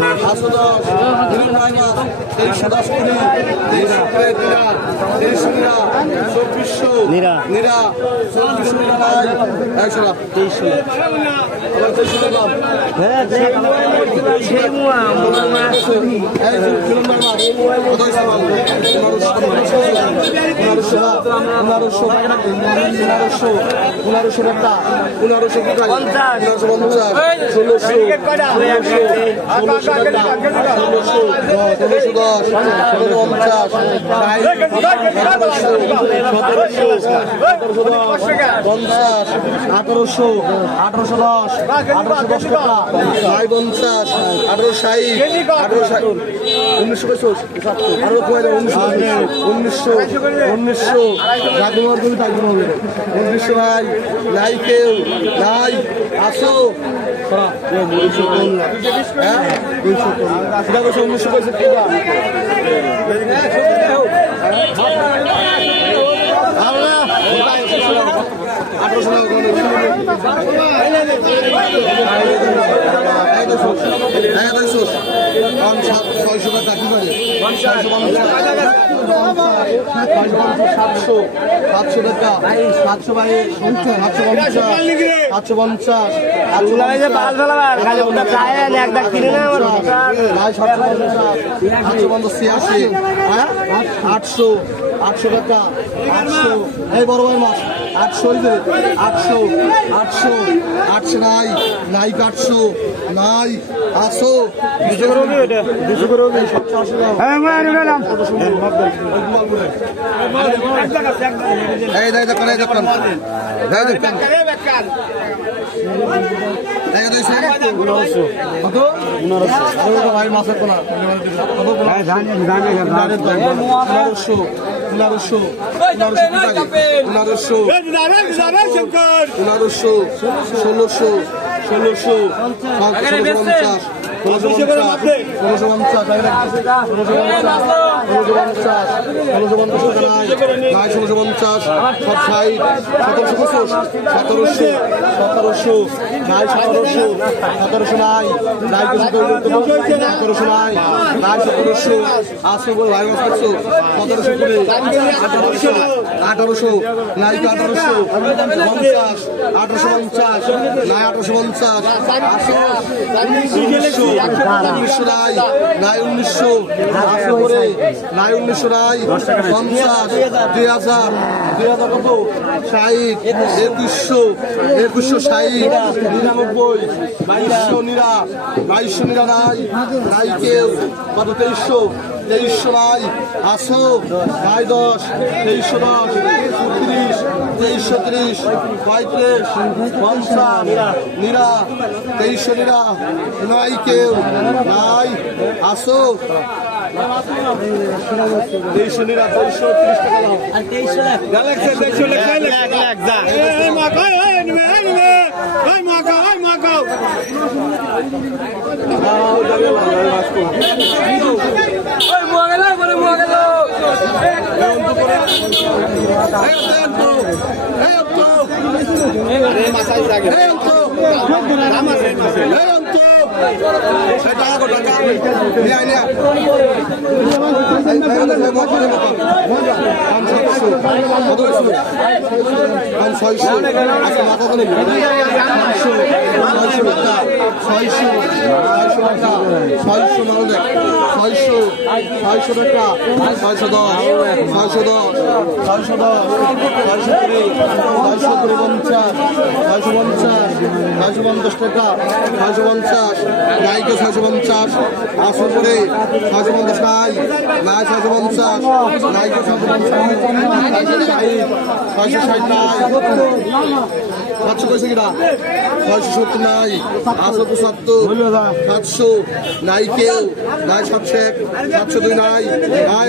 নাই পাঁচশো দশ দিলীপ নাই মাছ তেইশশো দশ কুড়ি তেইশশো কুড়ি নিরা নিরা চব্বিশশো নাই একশো না তেইশশো আবার তেইশশো হ্যাঁ টাকা টাকা পঞ্চাশ ষোলোশো টাকা দশ ষোলোশো পঞ্চাশ পঞ্চাশ আঠারোশো আঠারোশো দশ আঠারোশো দশ টাকা নয় পঞ্চাশ আঠারো ষাট আঠারো ষাট উনিশশো আঠারো কয় উনিশশো উনিশশো রাজকুমার তুমি থাকবে হবে টাকা আঠারোশো ছয়শো টাকা কি করে সাতশো সাতশো টাকা সাতশো বাই সাতশো পঞ্চাশ সাতশো পঞ্চাশ আটশো পঞ্চাশ হ্যাঁ আটশো আটশো টাকা আটশো এই বড় ভাই মাছ আটশো আটশো আটশো আটশো নাই নাই আটশো নাই আটশো। দুশো করে হবে দুশো করে হবে। সাতশো আশি এই দেখুন এই দেখুন। দেখুন। ভাই মাছের কোনা পনেরোশো পনেরোশো পনেরোশো ষোলোশো ষোলোশো ষোলোশো পঞ্চাশ। ষোলোশো পঞ্চাশ ষোলোশো পঞ্চাশ ষোলোশো পঞ্চাশ ষোলোশো পঞ্চাশ নাই ষোলোশো পঞ্চাশ সব ষাট সতেরোশো পঁচিশ সতেরোশো সতেরোশো নাই সতেরোশো সতেরোশো নাই নাই সতেরোশো নাই নাই সতেরোশো আটশো বলে ভাই মাস করছ সতেরোশো করে আঠারোশো আঠারোশো নাই আঠারোশো পঞ্চাশ আঠারোশো পঞ্চাশ নাই আঠারোশো পঞ্চাশ আটশো উনিশশো রায় নাই উনিশশো আটশো করে উনিশশো রায়, পঞ্চাশ, দুই হাজার দুই হাজার কত? ষাট, একুশশো একুশশো ষাট, নিরানব্বই, বাইশশো নিরা বাইশশো নিরা রায় নাই কেউ কত তেইশশো তেইশশো নাই আসো নাই দশ তেইশশো দশ ত্রিশ তেইশশো ত্রিশ পঁয়ত্রিশ পঞ্চাশ নিরা তেইশশো নিরা নাই কেউ নাই আসো তেইশশো নিরা তেইশশো ত্রিশ টাকা দাও ছয়শো মাথা তো নেই ছয়শো মানে ছয়শো ছয়শো টাকা। ছয়শো দশ ছয়শো দশ ছয়শো দশ, ছয়শো কুড়ি ছয়শো কুড়ি পঞ্চাশ, ছয়শো পঞ্চাশ ছয়শো পঞ্চাশ টাকা, ছয়শো পঞ্চাশ। নাইকে ছয়শো পঞ্চাশ আটশো করে ছয়শো পঞ্চাশ নাই নাই ছয়শো পঞ্চাশ ছয়শো পঞ্চাশ ছয়শো ষাট নাই সাতশো কইছে কিনা ছয়শো সত্তর নাই আটশো পঁচাত্তর সাতশো নাই কেউ নাই সাতশো এক সাতশো দুই নাই নাই